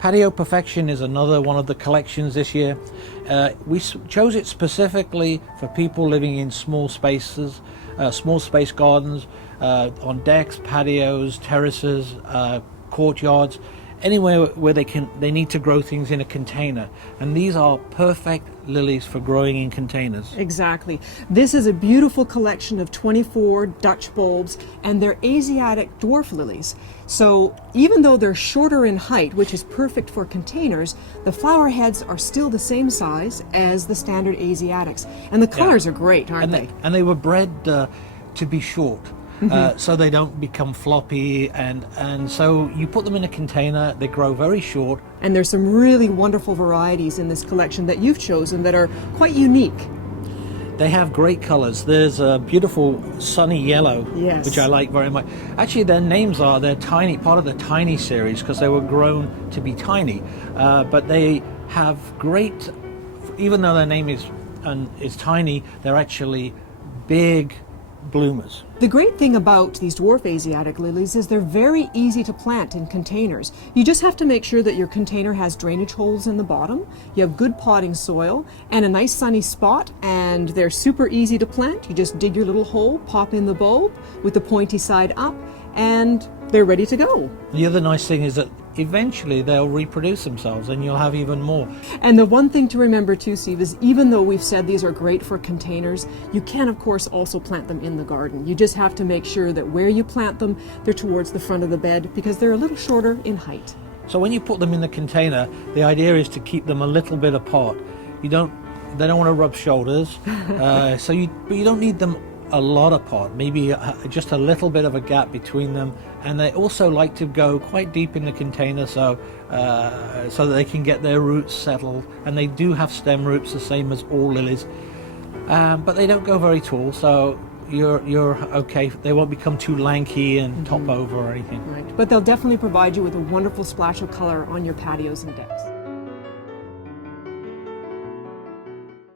Patio Perfection is another one of the collections this year. We chose it specifically for people living in small spaces, small space gardens, on decks, patios, terraces, courtyards, anywhere where they need to grow things in a container. And these are perfect lilies for growing in containers. Exactly. This is a beautiful collection of 24 Dutch bulbs, and they're Asiatic dwarf lilies. So even though they're shorter in height, which is perfect for containers, the flower heads are still the same size as the standard Asiatics. And the colors are great, aren't they? And they were bred to be short. So they don't become floppy, and so you put them in a container, they grow very short. And there's some really wonderful varieties in this collection that you've chosen that are quite unique. They have great colors. There's a beautiful sunny yellow, Yes. which I like very much. Actually, they're tiny, part of the tiny series, because they were grown to be tiny. But they have great, even though their name is tiny, they're actually big bloomers. The great thing about these dwarf Asiatic lilies is they're very easy to plant in containers. You just have to make sure that your container has drainage holes in the bottom, you have good potting soil, and a nice sunny spot, and they're super easy to plant. You just dig your little hole, pop in the bulb with the pointy side up, and they're ready to go. The other nice thing is that eventually they'll reproduce themselves and you'll have even more. And the one thing to remember too, Steve, is even though we've said these are great for containers, you can of course also plant them in the garden. You just have to make sure that where you plant them, they're towards the front of the bed because they're a little shorter in height. So when you put them in the container, the idea is to keep them a little bit apart. They don't want to rub shoulders, but you don't need them a lot apart, maybe just a little bit of a gap between them. And they also like to go quite deep in the container so that they can get their roots settled. And they do have stem roots, the same as all lilies, but they don't go very tall, so you're okay. They won't become too lanky and top over or anything. Right, but they'll definitely provide you with a wonderful splash of color on your patios and decks.